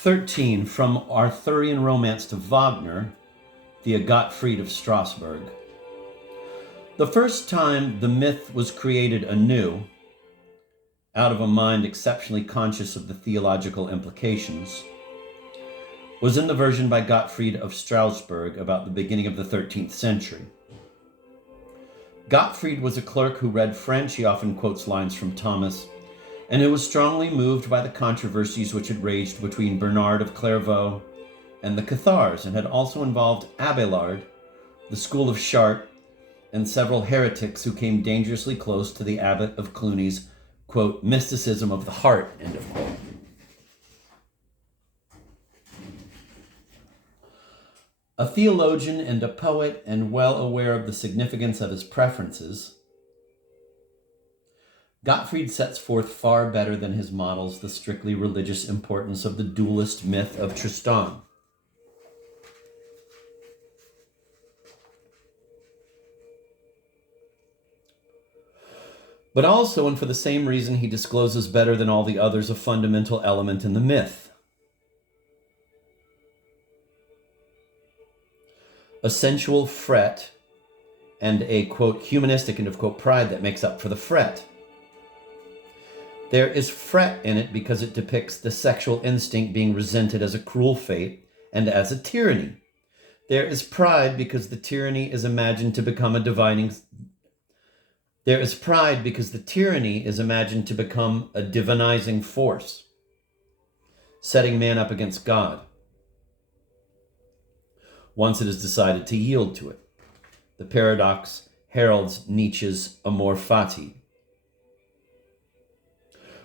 13 from Arthurian romance to Wagner, via Gottfried of Strasbourg. The first time the myth was created anew, out of a mind exceptionally conscious of the theological implications, was in the version by Gottfried of Strasbourg about the beginning of the 13th century. Gottfried was a clerk who read French. He often quotes lines from Thomas, and who was strongly moved by the controversies which had raged between Bernard of Clairvaux and the Cathars, and had also involved Abelard, the school of Chartres, and several heretics who came dangerously close to the abbot of Cluny's, quote, mysticism of the heart, end of quote. A theologian and a poet, and well aware of the significance of his preferences, Gottfried sets forth far better than his models the strictly religious importance of the dualist myth of Tristan. But also, and for the same reason, he discloses better than all the others a fundamental element in the myth. A sensual fret and a, quote, humanistic, end of quote, pride that makes up for the fret. There is fret in it because it depicts the sexual instinct being resented as a cruel fate and as a tyranny. There is pride because the tyranny is imagined to become a divining. There is pride because the tyranny is imagined to become a divinizing force, setting man up against God, once it is decided to yield to it. The paradox heralds Nietzsche's amor fati.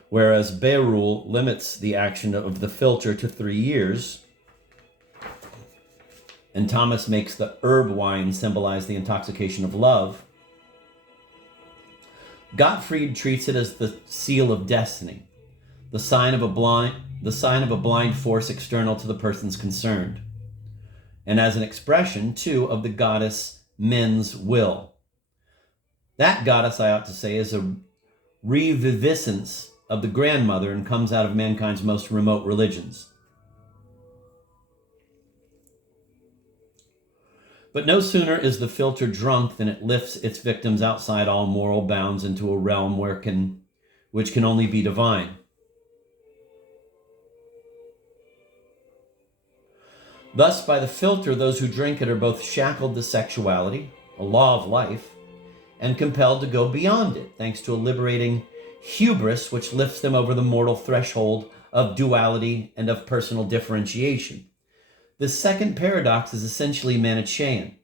Whereas Bérulle limits the action of the philter to 3 years, and Thomas makes the herb wine symbolize the intoxication of love, Gottfried treats it as the seal of destiny, the sign of a blind force external to the persons concerned, and as an expression, too, of the goddess men's will. That goddess, I ought to say, is a reviviscence of the grandmother and comes out of mankind's most remote religions. But no sooner is the philter drunk than it lifts its victims outside all moral bounds into a realm which can only be divine. Thus, by the philter, those who drink it are both shackled to sexuality, a law of life, and compelled to go beyond it, thanks to a liberating hubris which lifts them over the mortal threshold of duality and of personal differentiation. The second paradox is essentially Manichaean,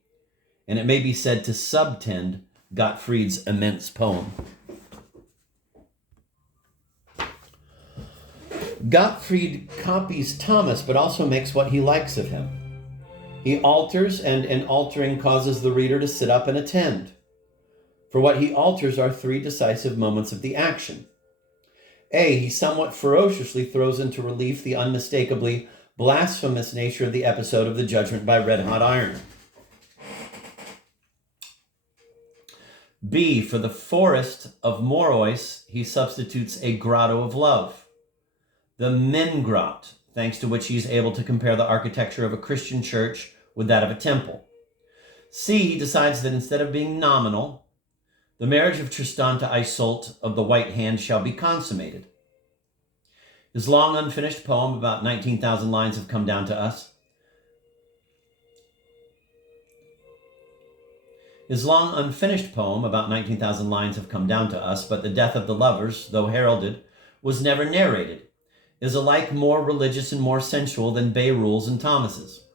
and it may be said to subtend Gottfried's immense poem. Gottfried copies Thomas, but also makes what he likes of him. He alters, and in altering causes the reader to sit up and attend. For what he alters are 3 decisive moments of the action. A, he somewhat ferociously throws into relief the unmistakably blasphemous nature of the episode of the judgment by red-hot iron. B, for the forest of Morois, he substitutes a grotto of love, the Mengrot, thanks to which he is able to compare the architecture of a Christian church with that of a temple. C, he decides that instead of being nominal, the marriage of Tristan to Iseult of the White Hand shall be consummated. His long unfinished poem, about 19,000 lines, have come down to us. His long unfinished poem, about 19,000 lines, have come down to us, but the death of the lovers, though heralded, was never narrated, is alike more religious and more sensual than Bérulle's and Thomas's.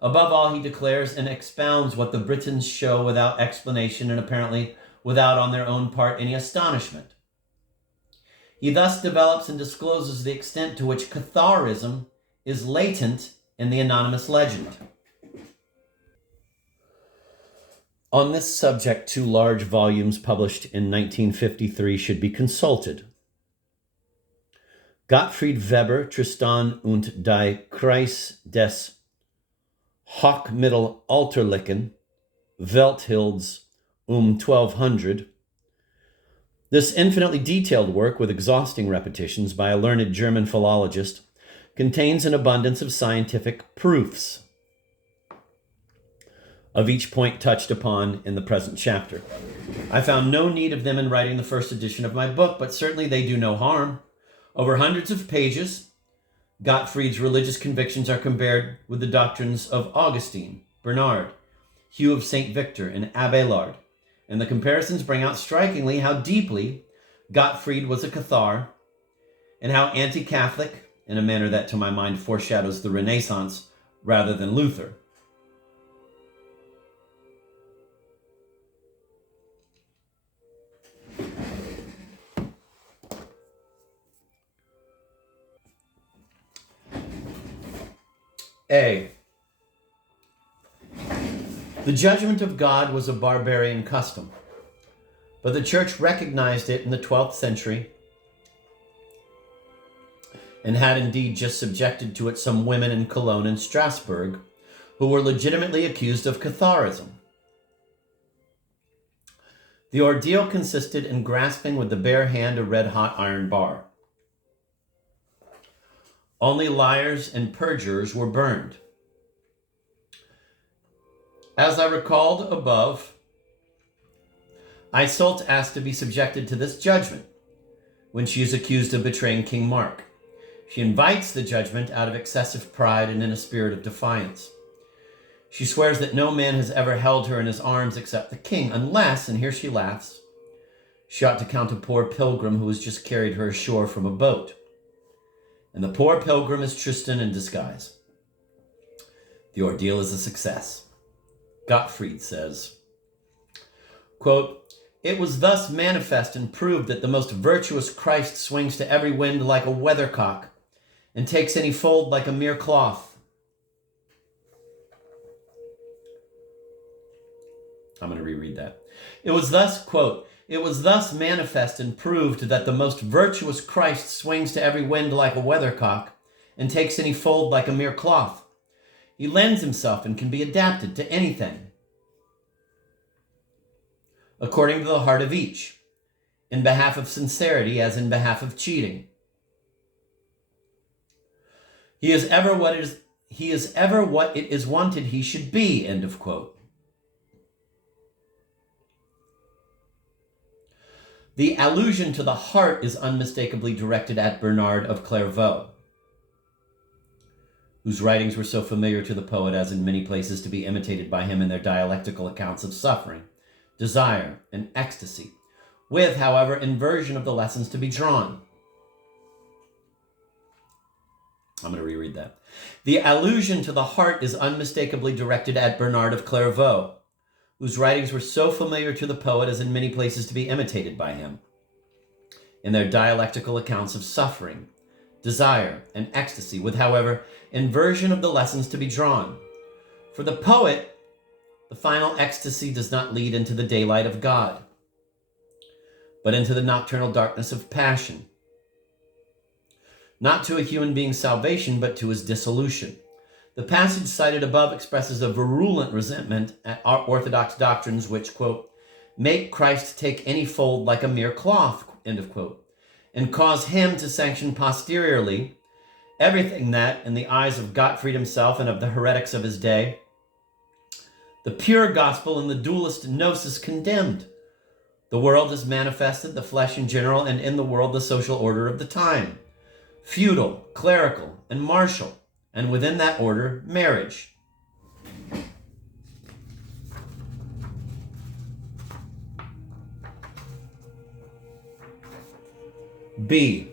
Above all, he declares and expounds what the Britons show without explanation and apparently without on their own part any astonishment. He thus develops and discloses the extent to which Catharism is latent in the anonymous legend. On this subject, 2 large volumes published in 1953 should be consulted. Gottfried Weber, Tristan und die Kreis des Hochmittelalterlichen Welthilds 1200. This infinitely detailed work, with exhausting repetitions by a learned German philologist, contains an abundance of scientific proofs of each point touched upon in the present chapter. I found no need of them in writing the first edition of my book, but certainly they do no harm. Over hundreds of pages, Gottfried's religious convictions are compared with the doctrines of Augustine, Bernard, Hugh of St. Victor, and Abelard, and the comparisons bring out strikingly how deeply Gottfried was a Cathar and how anti-Catholic, in a manner that to my mind foreshadows the Renaissance rather than Luther. A. The judgment of God was a barbarian custom, but the church recognized it in the 12th century and had indeed just subjected to it some women in Cologne and Strasbourg who were legitimately accused of Catharism. The ordeal consisted in grasping with the bare hand a red-hot iron bar. Only liars and perjurers were burned. As I recalled above, Iseult asked to be subjected to this judgment when she is accused of betraying King Mark. She invites the judgment out of excessive pride and in a spirit of defiance. She swears that no man has ever held her in his arms except the king, unless, and here she laughs, she ought to count a poor pilgrim who has just carried her ashore from a boat. And the poor pilgrim is Tristan in disguise. The ordeal is a success. Gottfried says, quote, "It was thus manifest and proved that the most virtuous Christ swings to every wind like a weathercock and takes any fold like a mere cloth." I'm going to reread that. It was thus, quote, "It was thus manifest and proved that the most virtuous Christ swings to every wind like a weathercock and takes any fold like a mere cloth. He lends himself and can be adapted to anything, according to the heart of each, in behalf of sincerity as in behalf of cheating. He is ever what it is wanted he should be," end of quote. The allusion to the heart is unmistakably directed at Bernard of Clairvaux, whose writings were so familiar to the poet as in many places to be imitated by him in their dialectical accounts of suffering, desire, and ecstasy, with, however, inversion of the lessons to be drawn. I'm going to reread that. The allusion to the heart is unmistakably directed at Bernard of Clairvaux, whose writings were so familiar to the poet as in many places to be imitated by him in their dialectical accounts of suffering, desire, and ecstasy, with, however, inversion of the lessons to be drawn. For the poet, the final ecstasy does not lead into the daylight of God, but into the nocturnal darkness of passion, not to a human being's salvation, but to his dissolution. The passage cited above expresses a virulent resentment at Orthodox doctrines which, quote, "make Christ take any fold like a mere cloth," end of quote, and cause him to sanction posteriorly everything that, in the eyes of Gottfried himself and of the heretics of his day, the pure gospel and the dualist gnosis condemned. The world is manifested, the flesh in general, and in the world the social order of the time, feudal, clerical, and martial, and within that order, marriage. B.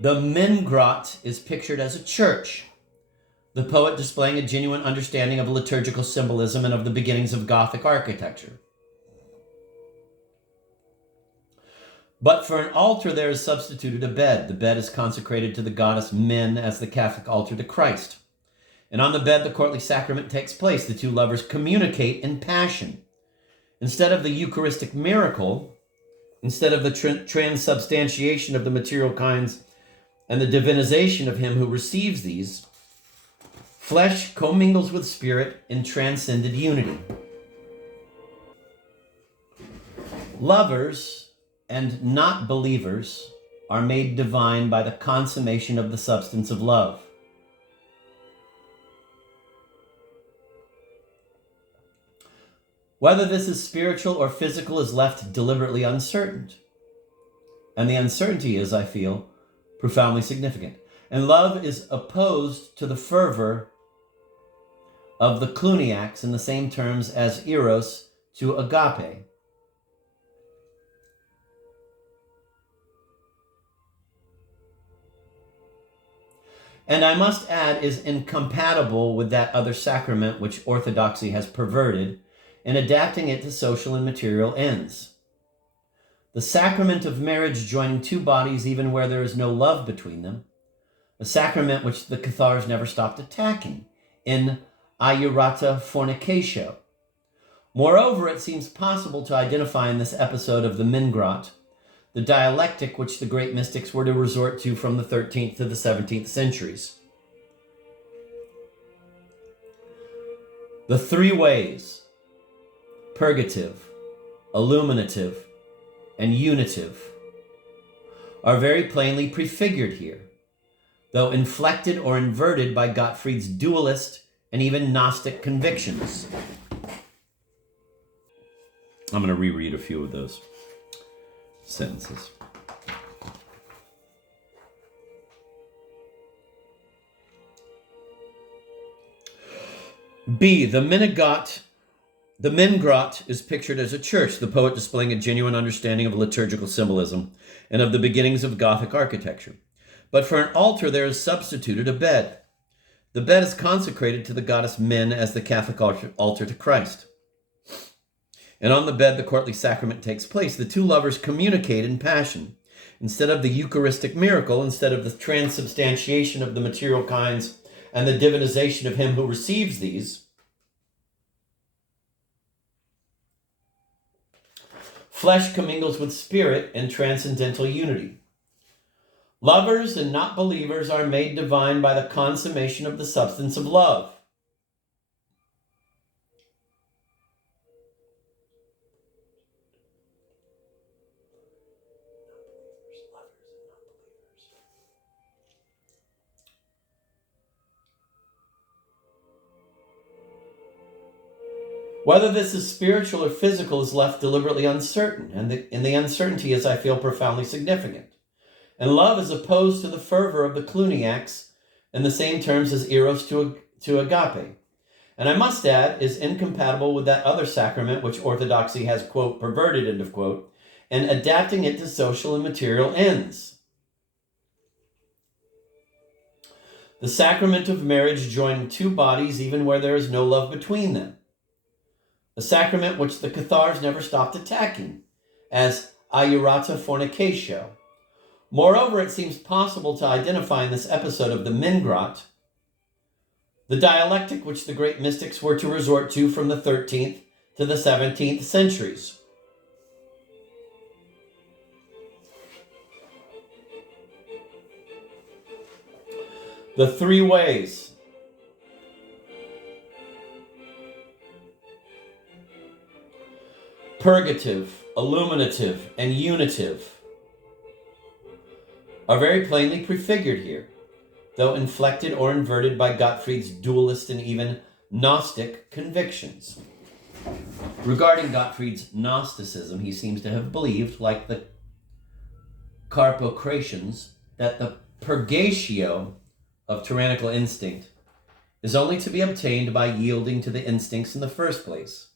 The Mengrot is pictured as a church, the poet displaying a genuine understanding of liturgical symbolism and of the beginnings of Gothic architecture. But for an altar there is substituted a bed. The bed is consecrated to the goddess Men as the Catholic altar to Christ. And on the bed the courtly sacrament takes place. The two lovers communicate in passion. Instead of the Eucharistic miracle, instead of the transubstantiation of the material kinds and the divinization of him who receives these, flesh commingles with spirit in transcended unity. Lovers and not believers are made divine by the consummation of the substance of love. Whether this is spiritual or physical is left deliberately uncertain. And the uncertainty is, I feel, profoundly significant. And love is opposed to the fervor of the Cluniacs in the same terms as eros to agape. And I must add, is incompatible with that other sacrament which orthodoxy has perverted in adapting it to social and material ends. The sacrament of marriage joining two bodies even where there is no love between them, a sacrament which the Cathars never stopped attacking in aiurata fornicatio. Moreover, it seems possible to identify in this episode of the Mingrot the dialectic which the great mystics were to resort to from the 13th to the 17th centuries. The three ways, purgative, illuminative, and unitive, are very plainly prefigured here, though inflected or inverted by Gottfried's dualist and even Gnostic convictions. I'm going to reread a few of those sentences. B. The Mingrot is pictured as a church, the poet displaying a genuine understanding of liturgical symbolism and of the beginnings of Gothic architecture. But for an altar, there is substituted a bed. The bed is consecrated to the goddess Min as the Catholic altar to Christ. And on the bed, the courtly sacrament takes place. The two lovers communicate in passion. Instead of the Eucharistic miracle, instead of the transubstantiation of the material kinds and the divinization of him who receives these, flesh commingles with spirit in transcendental unity. Lovers and not believers are made divine by the consummation of the substance of love. Whether this is spiritual or physical is left deliberately uncertain, and the uncertainty is, I feel, profoundly significant. And love is opposed to the fervor of the Cluniacs in the same terms as eros to agape. And I must add, is incompatible with that other sacrament which orthodoxy has, quote, perverted, end of quote, and adapting it to social and material ends. The sacrament of marriage joining two bodies even where there is no love between them. A sacrament which the Cathars never stopped attacking as aiurata fornicatio. Moreover, it seems possible to identify in this episode of the Mingrot the dialectic which the great mystics were to resort to from the 13th to the 17th centuries. The three ways. Purgative, illuminative, and unitive are very plainly prefigured here, though inflected or inverted by Gottfried's dualist and even Gnostic convictions. Regarding Gottfried's Gnosticism, he seems to have believed, like the Carpocratians, that the purgatio of tyrannical instinct is only to be obtained by yielding to the instincts in the first place.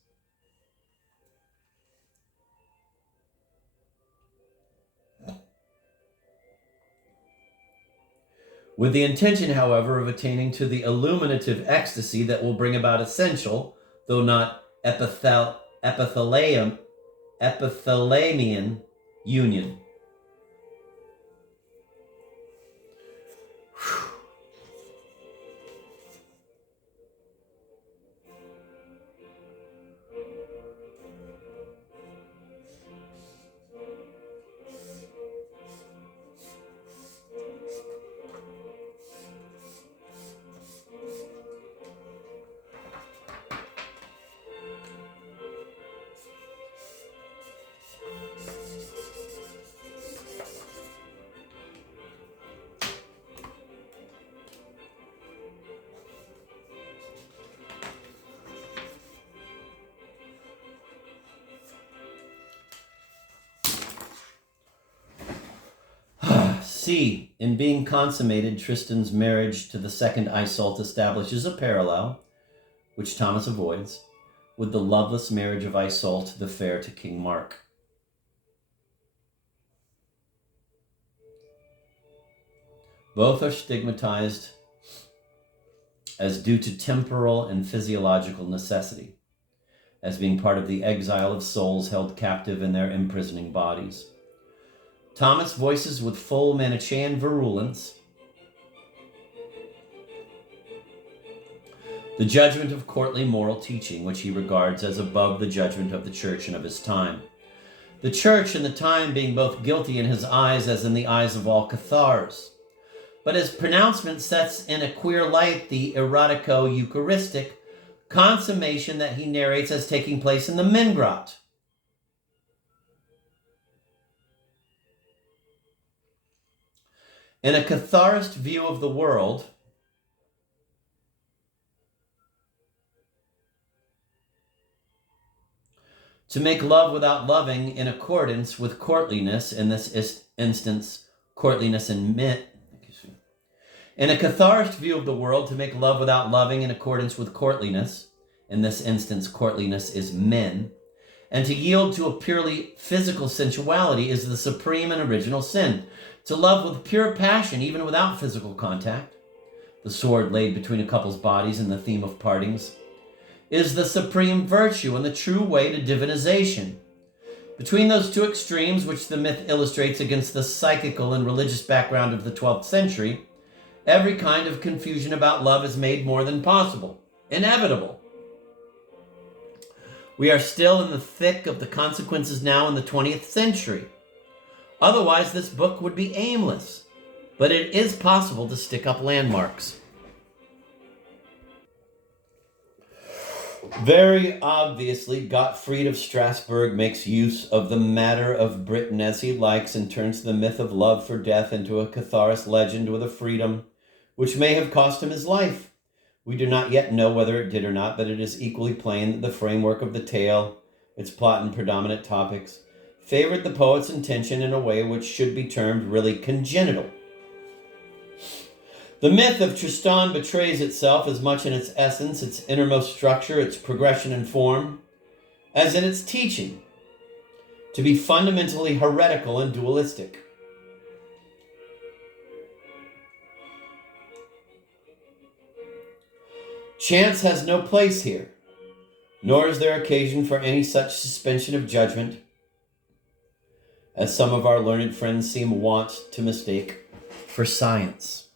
With the intention, however, of attaining to the illuminative ecstasy that will bring about essential, though not epithalamian union. C. In being consummated, Tristan's marriage to the second Iseult establishes a parallel, which Thomas avoids, with the loveless marriage of Iseult the Fair to King Mark. Both are stigmatized as due to temporal and physiological necessity, as being part of the exile of souls held captive in their imprisoning bodies. Thomas voices with full Manichaean virulence the judgment of courtly moral teaching, which he regards as above the judgment of the church and of his time. The church and the time being both guilty in his eyes as in the eyes of all Cathars. But his pronouncement sets in a queer light the erotico-Eucharistic consummation that he narrates as taking place in the Mingrot. In a Catharist view of the world, to make love without loving in accordance with courtliness, in this instance, courtliness and in a Catharist view of the world, to make love without loving in accordance with courtliness, in this instance, courtliness is men, and to yield to a purely physical sensuality is the supreme and original sin. To love with pure passion, even without physical contact, the sword laid between a couple's bodies and the theme of partings, is the supreme virtue and the true way to divinization. Between those two extremes, which the myth illustrates against the psychical and religious background of the 12th century, every kind of confusion about love is made more than possible, inevitable. We are still in the thick of the consequences now in the 20th century. Otherwise, this book would be aimless, but it is possible to stick up landmarks. Very obviously, Gottfried of Strasbourg makes use of the matter of Britain as he likes and turns the myth of love for death into a Catharist legend with a freedom which may have cost him his life. We do not yet know whether it did or not, but it is equally plain that the framework of the tale, its plot and predominant topics, favored the poet's intention in a way which should be termed really congenital. The myth of Tristan betrays itself as much in its essence, its innermost structure, its progression and form, as in its teaching, to be fundamentally heretical and dualistic. Chance has no place here, nor is there occasion for any such suspension of judgment as some of our learned friends seem wont to mistake for science.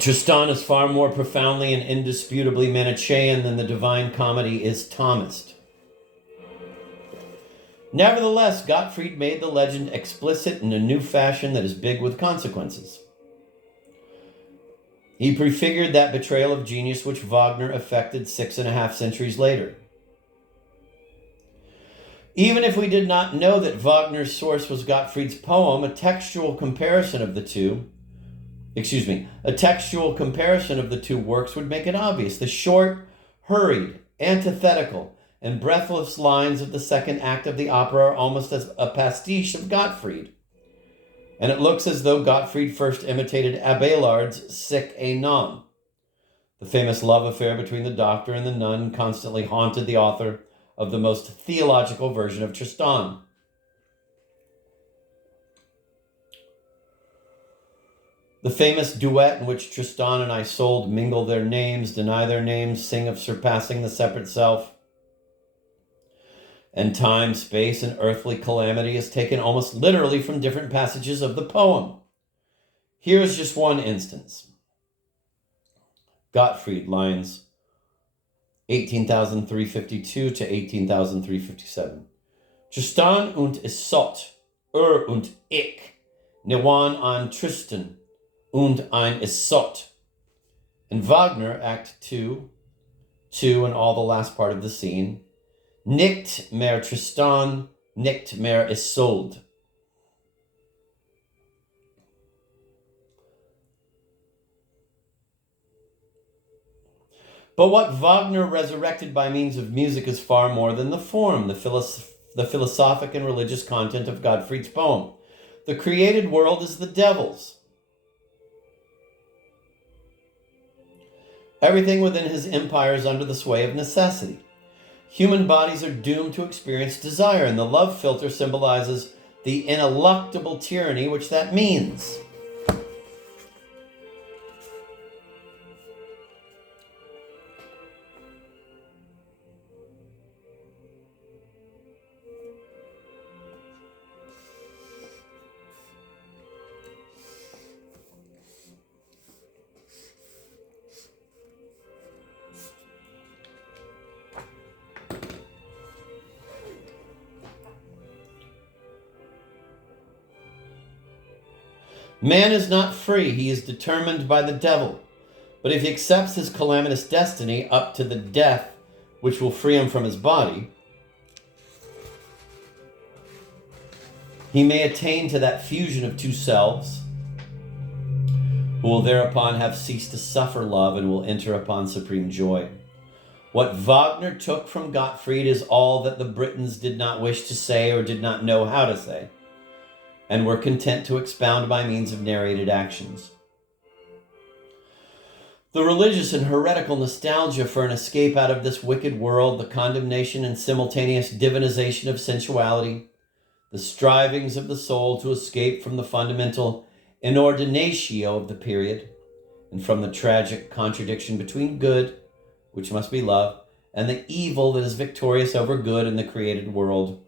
Tristan is far more profoundly and indisputably Manichaean than the Divine Comedy is Thomist. Nevertheless, Gottfried made the legend explicit in a new fashion that is big with consequences. He prefigured that betrayal of genius which Wagner effected 6.5 centuries later. Even if we did not know that Wagner's source was Gottfried's poem, a textual comparison of the two works would make it obvious. The short, hurried, antithetical, and breathless lines of the second act of the opera are almost as a pastiche of Gottfried. And it looks as though Gottfried first imitated Abelard's Sic et Non. The famous love affair between the doctor and the nun constantly haunted the author of the most theological version of Tristan. The famous duet in which Tristan and Isolde mingle their names, deny their names, sing of surpassing the separate self, and time, space, and earthly calamity is taken almost literally from different passages of the poem. Here is just one instance. Gottfried, lines 18,352 to 18,357. Tristan und Iseult, und ich, newan an Tristan und ein Iseult. In Wagner, Act 2, and all the last part of the scene, nicht mehr Tristan, nicht mehr Isolde. But what Wagner resurrected by means of music is far more than the form, the philosophic and religious content of Gottfried's poem. The created world is the devil's. Everything within his empire is under the sway of necessity. Human bodies are doomed to experience desire, and the love filter symbolizes the ineluctable tyranny which that means. Man is not free, he is determined by the devil. But if he accepts his calamitous destiny up to the death which will free him from his body, he may attain to that fusion of two selves, who will thereupon have ceased to suffer love and will enter upon supreme joy. What Wagner took from Gottfried is all that the Britons did not wish to say or did not know how to say, and were content to expound by means of narrated actions. The religious and heretical nostalgia for an escape out of this wicked world, the condemnation and simultaneous divinization of sensuality, the strivings of the soul to escape from the fundamental inordinatio of the period, and from the tragic contradiction between good, which must be love, and the evil that is victorious over good in the created world.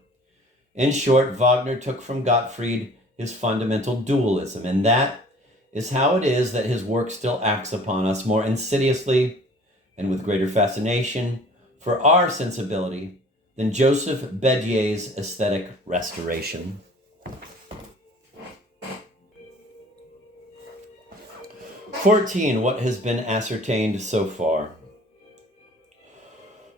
In short, Wagner took from Gottfried his fundamental dualism, and that is how it is that his work still acts upon us more insidiously and with greater fascination for our sensibility than Joseph Bédier's aesthetic restoration. 14. What has been ascertained so far?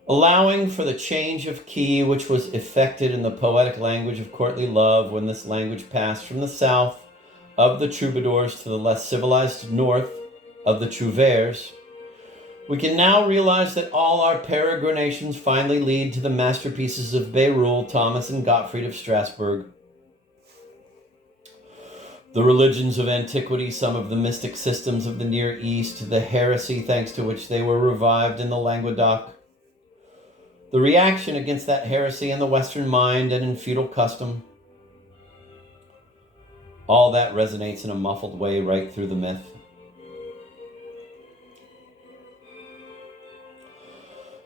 Allowing for the change of key which was effected in the poetic language of courtly love when this language passed from the south of the troubadours to the less civilized north of the trouvères, we can now realize that all our peregrinations finally lead to the masterpieces of Bérulle, Thomas, and Gottfried of Strasbourg. The religions of antiquity, some of the mystic systems of the Near East, the heresy thanks to which they were revived in the Languedoc, the reaction against that heresy in the Western mind and in feudal custom, all that resonates in a muffled way right through the myth.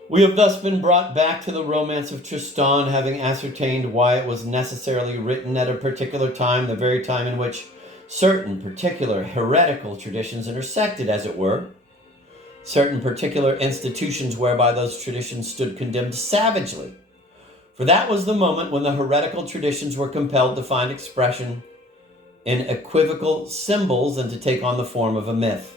We have thus been brought back to the romance of Tristan, having ascertained why it was necessarily written at a particular time, the very time in which certain particular heretical traditions intersected, as it were, certain particular institutions whereby those traditions stood condemned savagely. For that was the moment when the heretical traditions were compelled to find expression in equivocal symbols and to take on the form of a myth.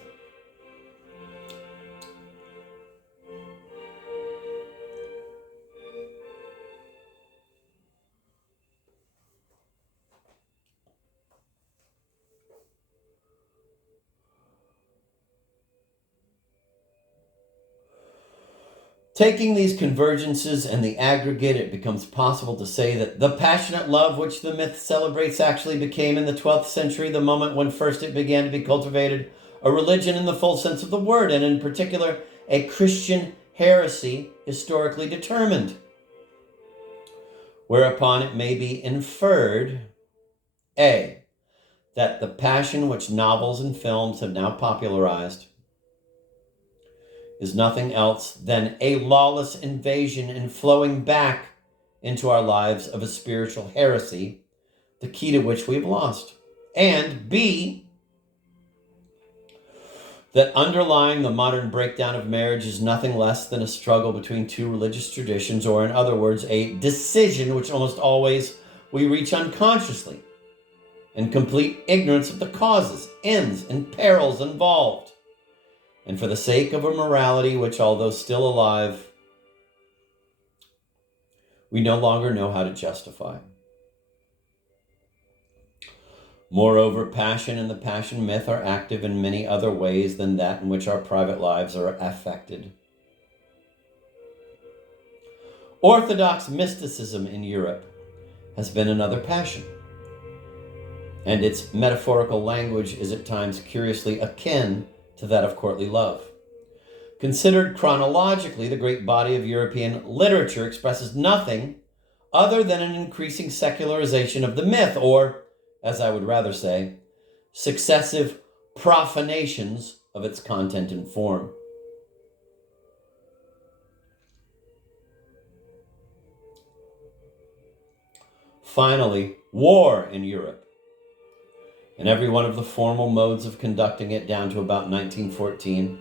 Taking these convergences and the aggregate, it becomes possible to say that the passionate love which the myth celebrates actually became in the 12th century the moment when first it began to be cultivated, a religion in the full sense of the word, and in particular, a Christian heresy historically determined. Whereupon it may be inferred, A, that the passion which novels and films have now popularized is nothing else than a lawless invasion and flowing back into our lives of a spiritual heresy, the key to which we have lost. And B, that underlying the modern breakdown of marriage is nothing less than a struggle between two religious traditions, or in other words, a decision which almost always we reach unconsciously, in complete ignorance of the causes, ends, and perils involved, and for the sake of a morality which, although still alive, we no longer know how to justify. Moreover, passion and the passion myth are active in many other ways than that in which our private lives are affected. Orthodox mysticism in Europe has been another passion, and its metaphorical language is at times curiously akin to that of courtly love. Considered chronologically, the great body of European literature expresses nothing other than an increasing secularization of the myth, or, as I would rather say, successive profanations of its content and form. Finally, war in Europe, and every one of the formal modes of conducting it down to about 1914,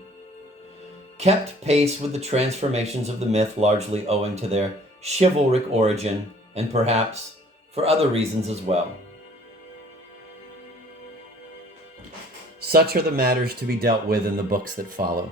kept pace with the transformations of the myth, largely owing to their chivalric origin and perhaps for other reasons as well. Such are the matters to be dealt with in the books that follow.